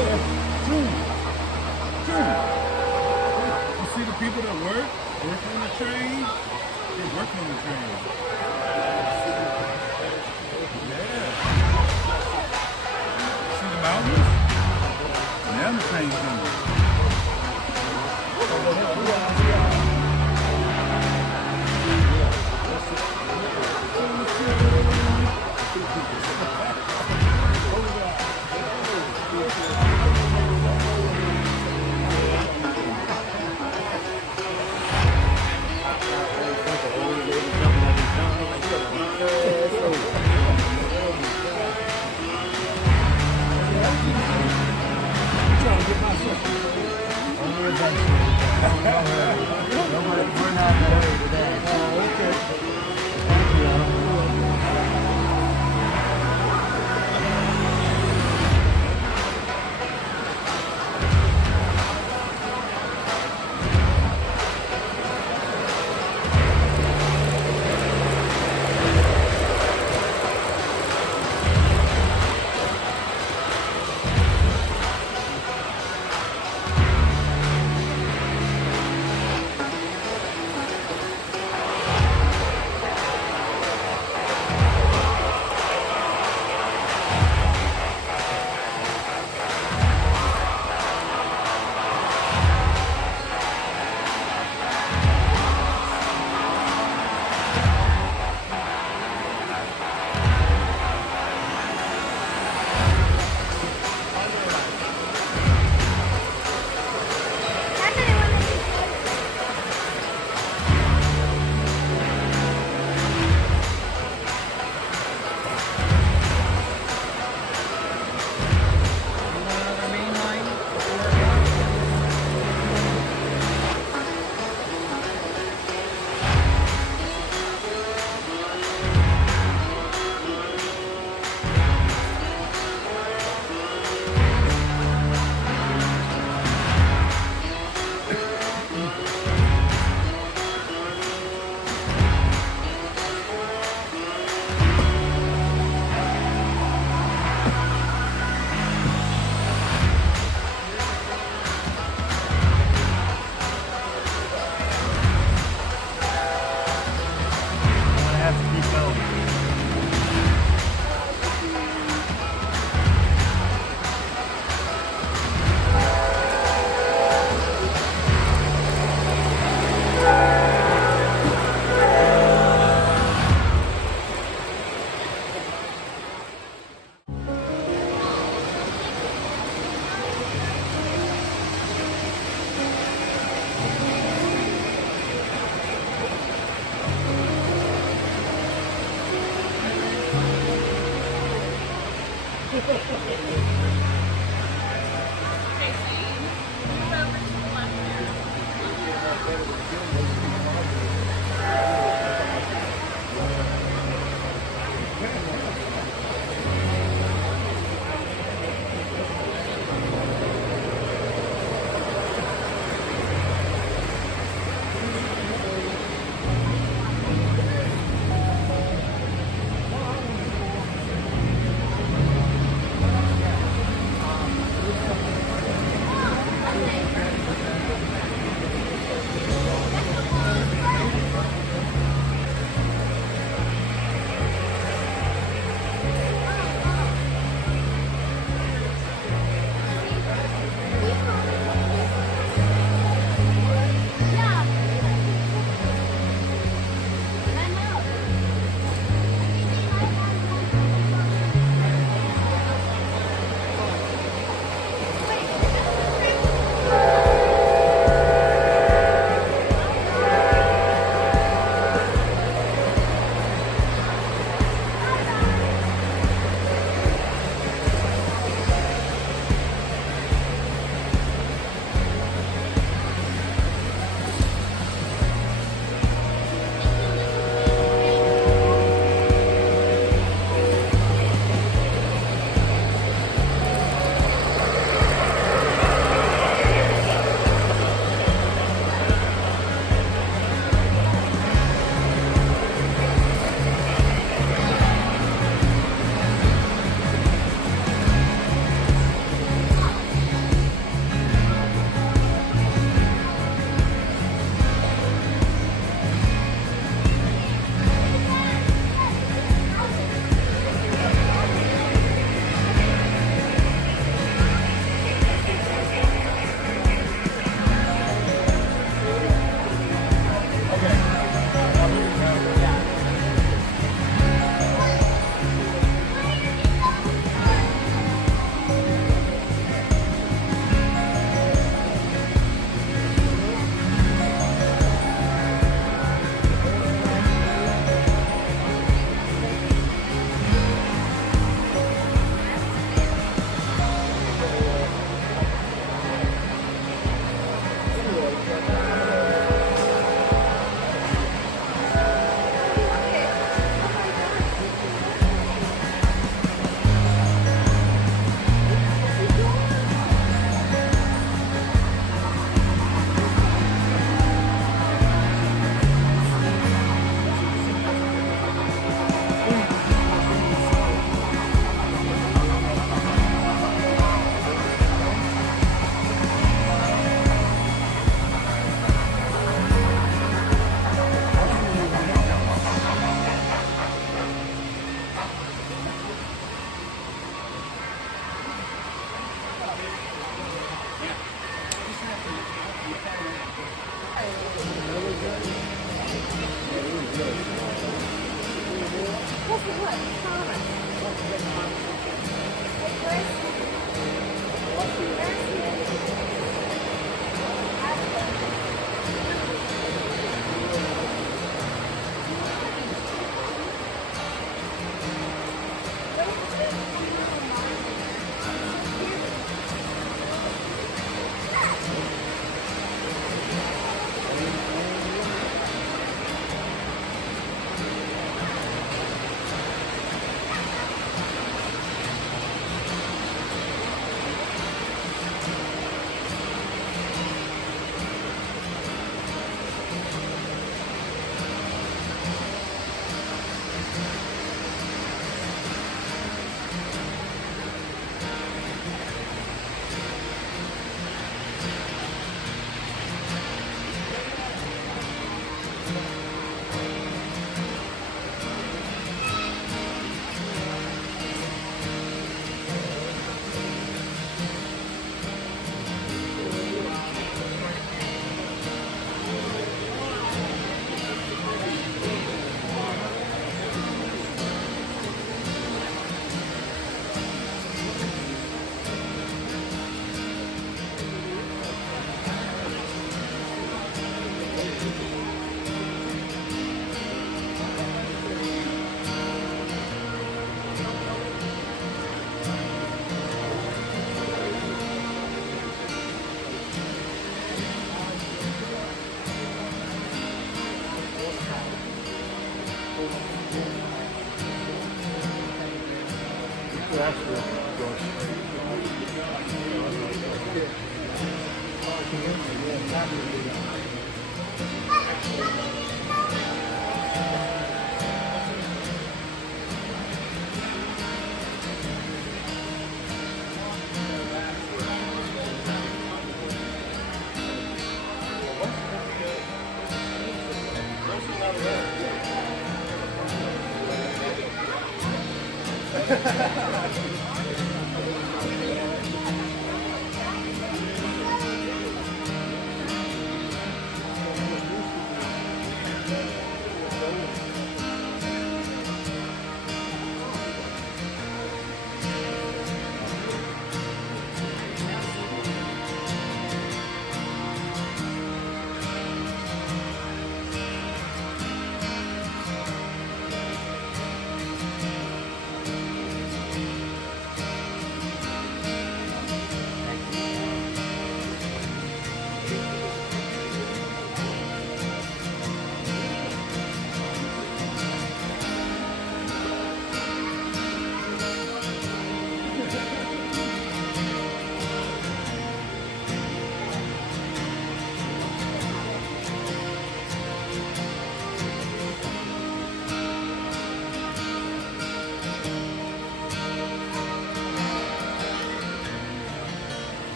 You see the people that work on the train? They work on the train. Yeah. See the mountains? Now the train's coming.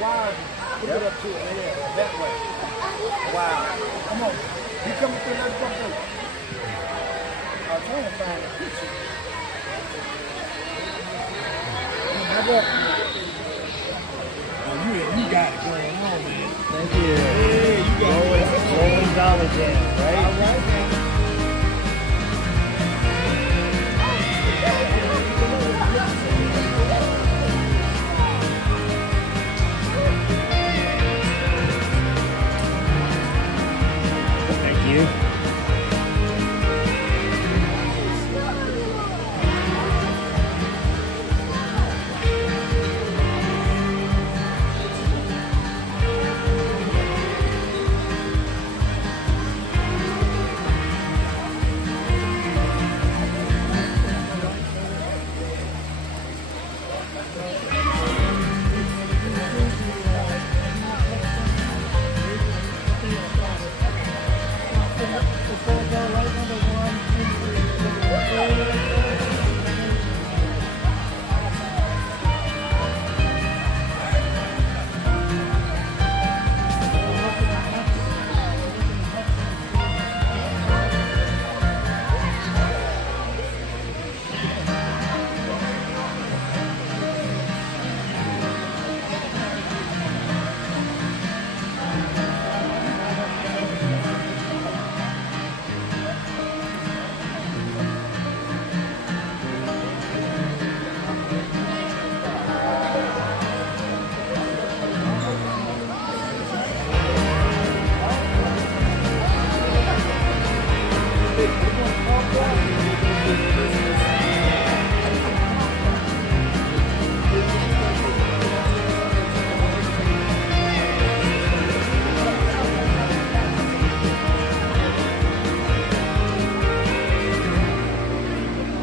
wires and hook it up to it. Yeah, that way. Wow. Come on. You coming through that front door? I'm trying to find a picture. Back up. Oh, you got it going on, man. Thank you. Yeah, you got it. Rolling dolly-cam, right? All right, man. Thank you.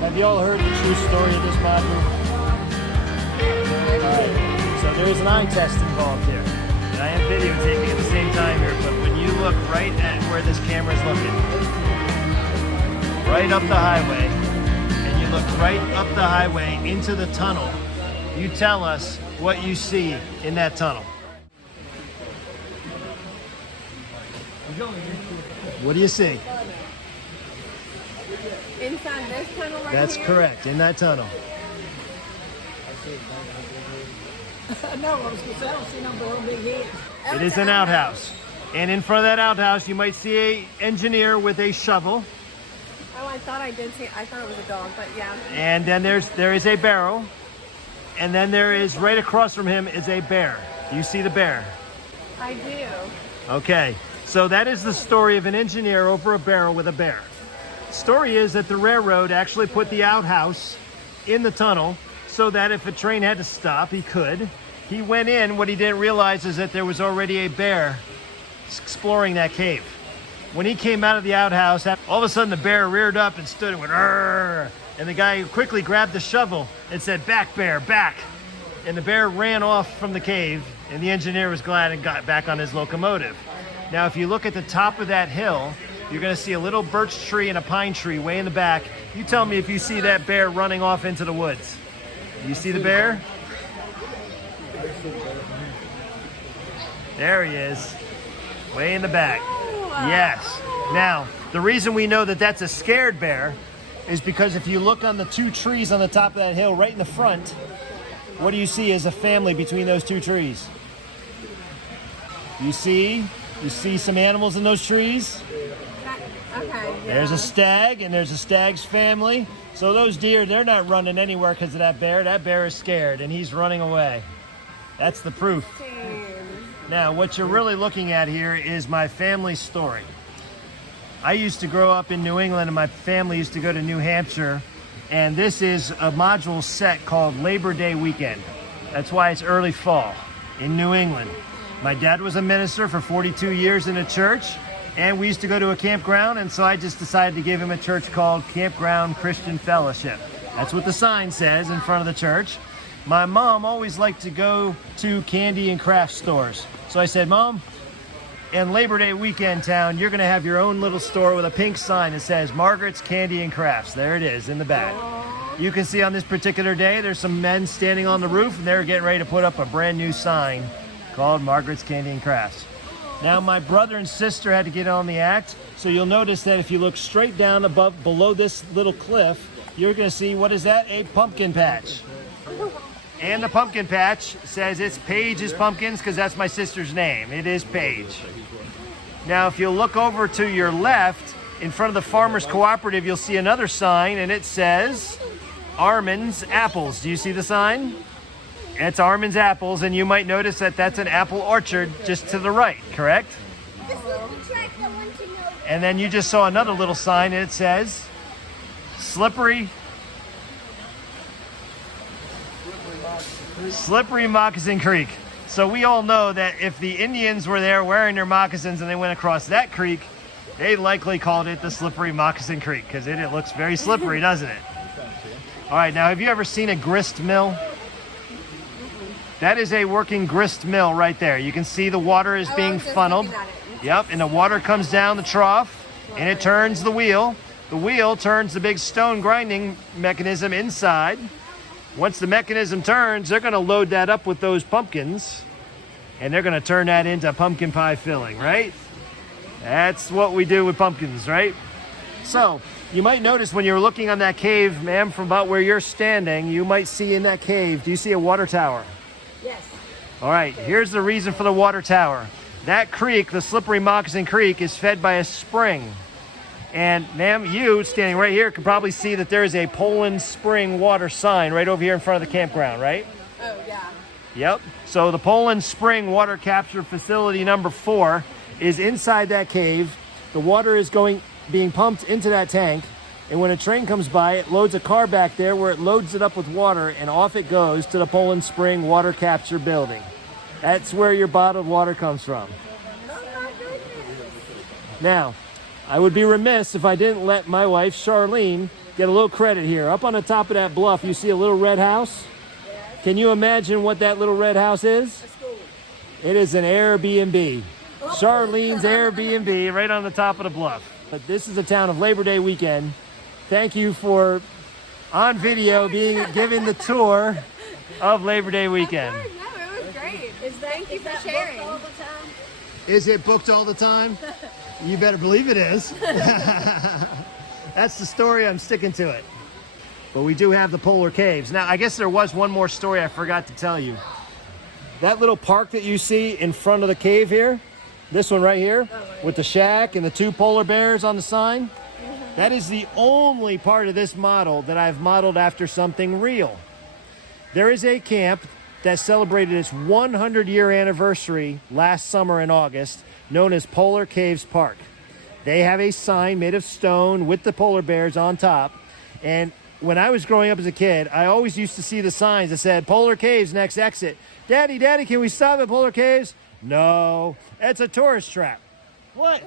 Have you all heard the true story of this module? Alright, so there is an eye test involved here. And I am videotaping at the same time here, but when you look right at where this camera is looking, right up the highway, and you look right up the highway into the tunnel, you tell us what you see in that tunnel. What do you see? Inside this tunnel right That's here? correct, in that tunnel. No, I was going to say, I don't see no big head. It is an outhouse. And in front of that outhouse, you might see an engineer with a shovel. Oh, I thought I did see. I thought it was a dog, but yeah. And then there is a barrel. And then there is, right across from him, is a bear. Do you see the bear? I do. Okay. So that is the story of an engineer over a barrel with a bear. Story is that the railroad actually put the outhouse in the tunnel so that if a train had to stop, he could. He went in. What he didn't realize is that there was already a bear exploring that cave. When he came out of the outhouse, all of a sudden the bear reared up and stood and went, "Arr!" And the guy quickly grabbed the shovel and said, "Back, bear, back." And the bear ran off from the cave, and the engineer was glad and got back on his locomotive. Now, if you look at the top of that hill, you're going to see a little birch tree and a pine tree way in the back. You tell me if you see that bear running off into the woods. You see the bear? There he is, way in the back. Yes. Now, the reason we know that that's a scared bear is because if you look on the two trees on the top of that hill right in the front, what do you see as a family between those two trees? You see some animals in those trees? Okay, yeah. There's a stag, and there's a stag's family. So those deer, they're not running anywhere because of that bear. That bear is scared, and he's running away. That's the proof. Now, what you're really looking at here is my family story. I used to grow up in New England, and my family used to go to New Hampshire, and this is a module set called Labor Day Weekend. That's why it's early fall in New England. My dad was a minister for 42 years in a church, and we used to go to a campground, and so I just decided to give him a church called Campground Christian Fellowship. That's what the sign says in front of the church. My mom always liked to go to candy and craft stores. So I said, "Mom, in Labor Day weekend town, you're going to have your own little store with a pink sign that says Margaret's Candy and Crafts." There it is in the back. You can see on this particular day, there's some men standing on the roof, and they're getting ready to put up a brand new sign called Margaret's Candy and Crafts. Now my brother and sister had to get on the act, so you'll notice that if you look straight down below this little cliff, you're gonna see, what is that? A pumpkin patch. And the pumpkin patch says it's Paige's Pumpkins because that's my sister's name. It is Paige. Now if you look over to your left, in front of the Farmers Cooperative, you'll see another sign and it says Armand's Apples. Do you see the sign? It's Armand's Apples, and you might notice that that's an apple orchard just to the right, correct? And then you just saw another little sign and it says Slippery Moccasin Creek. So we all know that if the Indians were there wearing their moccasins and they went across that creek, they likely called it the Slippery Moccasin Creek because it looks very slippery, doesn't it? All right, now have you ever seen a grist mill? That is a working grist mill right there. You can see the water is being funneled. Yep, and the water comes down the trough and it turns the wheel. The wheel turns the big stone grinding mechanism inside. Once the mechanism turns, they're gonna load that up with those pumpkins and they're gonna turn that into pumpkin pie filling, right? That's what we do with pumpkins, right? So, you might notice when you're looking on that cave, ma'am, from about where you're standing, you might see in that cave, do you see a water tower? Yes. All right, here's the reason for the water tower. That creek, the Slippery Moccasin Creek, is fed by a spring. And ma'am, you standing right here can probably see that there is a Poland Spring water sign right over here in front of the campground, right? Oh, yeah. Yep. So the Poland Spring water capture facility number 4 is inside that cave. The water is being pumped into that tank. And when a train comes by, it loads a car back there where it loads it up with water and off it goes to the Poland Spring water capture building. That's where your bottled water comes from. Now, I would be remiss if I didn't let my wife, Charlene, get a little credit here. Up on the top of that bluff, you see a little red house? Yes. Can you imagine what that little red house is? A school. It is an Airbnb. Oh. Charlene's Airbnb right on the top of the bluff. But this is the town of Labor Day weekend. Thank you for, on video, being given the tour of Labor Day weekend. No, it was great. Thank you for sharing. All the time? Is it booked all the time? You better believe it is. That's the story, I'm sticking to it. But we do have the polar caves. Now, I guess there was one more story I forgot to tell you. That little park that you see in front of the cave here, this one right here, with the shack and the 2 polar bears on the sign, that is the only part of this model that I've modeled after something real. There is a camp that celebrated its 100-year anniversary last summer in August, known as Polar Caves Park. They have a sign made of stone with the polar bears on top. And when I was growing up as a kid, I always used to see the signs that said, Polar Caves, next exit. Daddy, can we stop at Polar Caves? No, it's a tourist trap. What?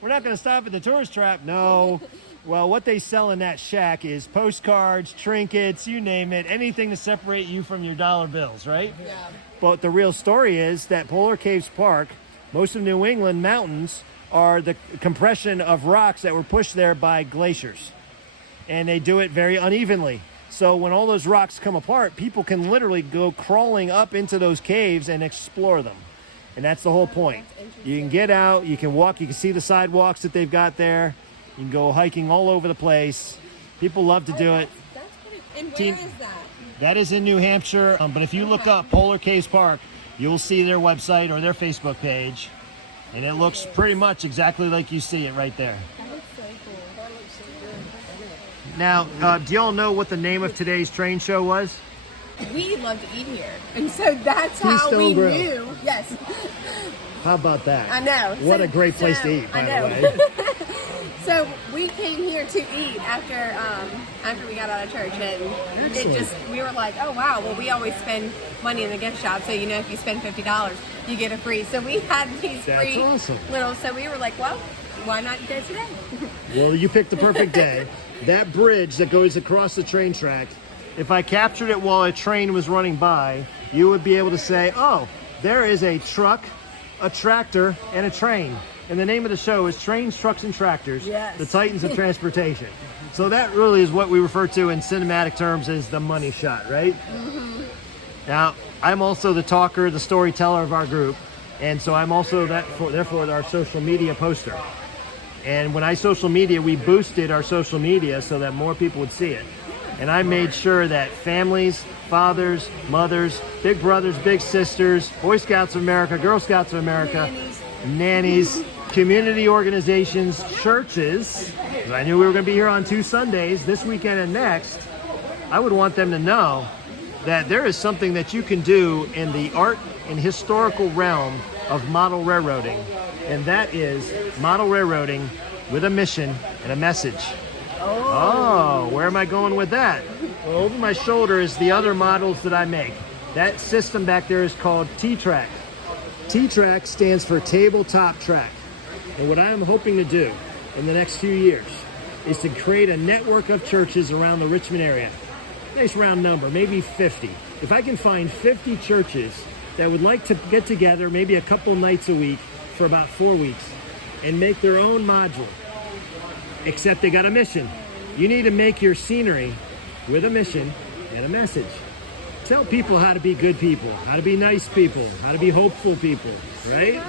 We're not going to stop at the tourist trap? No. Well, what they sell in that shack is postcards, trinkets, you name it, anything to separate you from your dollar bills, right? Yeah. But the real story is that Polar Caves Park, most of New England mountains, are the compression of rocks that were pushed there by glaciers. And they do it very unevenly. So when all those rocks come apart, people can literally go crawling up into those caves and explore them. And that's the whole point. You can get out, you can walk, you can see the sidewalks that they've got there. You can go hiking all over the place. People love to do it. That's pretty. And where is that? That is in New Hampshire. But if you look up Polar Caves Park, you'll see their website or their Facebook page. And it looks pretty much exactly like you see it right there. That looks so cool. That looks so good. Now, do y'all know what the name of today's train show was? We love to eat here. And so that's how we knew. Yes. How about that? I know. What a great place to eat, by the way. So we came here to eat after we got out of church, and we were like, oh wow, well we always spend money in the gift shop, so you know if you spend $50, you get a free. So we had these free little. So we were like, well, why not go today? Well, you picked the perfect day. That bridge that goes across the train track, if I captured it while a train was running by, you would be able to say, oh, there is a truck, a tractor, and a train. And the name of the show is Trains, Trucks, and Tractors, the Titans of Transportation. So that really is what we refer to in cinematic terms as the money shot, right? Mm-hmm. Now, I'm also the talker, the storyteller of our group, and so I'm also therefore our social media poster. And when I social media, we boosted our social media so that more people would see it. And I made sure that families, fathers, mothers, big brothers, big sisters, Boy Scouts of America, Girl Scouts of America, nannies, community organizations, churches, 'cause I knew we were going to be here on 2 Sundays, this weekend and next. I would want them to know that there is something that you can do in the art and historical realm of model railroading, and that is model railroading with a mission and a message. Oh, where am I going with that? Well, over my shoulder is the other models that I make. That system back there is called T-Track. T-Track stands for tabletop track. And what I am hoping to do in the next few years is to create a network of churches around the Richmond area. Nice round number, maybe 50. If I can find 50 churches that would like to get together maybe a couple nights a week for about 4 weeks and make their own module, except they got a mission. You need to make your scenery with a mission and a message. Tell people how to be good people, how to be nice people, how to be hopeful people, right?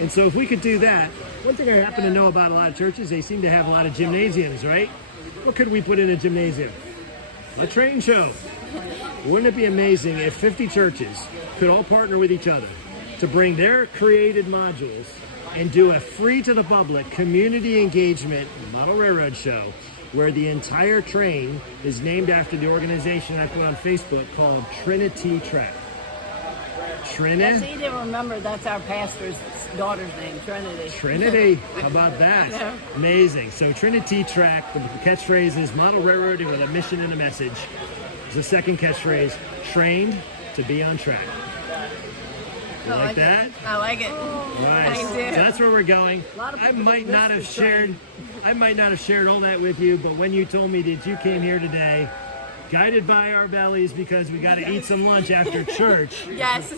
And so if we could do that, one thing I happen to know about a lot of churches, they seem to have a lot of gymnasiums, right? What could we put in a gymnasium? A train show. Wouldn't it be amazing if 50 churches could all partner with each other to bring their created modules and do a free to the public community engagement model railroad show where the entire train is named after the organization I put on Facebook called Trinity Track. Trinity? That's easy to remember. That's our pastor's daughter's name, Trinity. Trinity, how about that? Amazing. So Trinity Track, the catchphrase is model railroading with a mission and a message. The second catchphrase, trained to be on track. You like that? I like it. Nice. I do. So that's where we're going. I might not have shared all that with you, but when you told me that you came here today, guided by our bellies because we got to eat some lunch after church. Yes.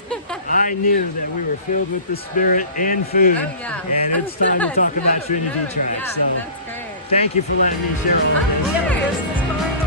I knew that we were filled with the Spirit and food, and it's time to talk about Trinity Track. Yeah, so that's great. thank you for letting me share all Of course.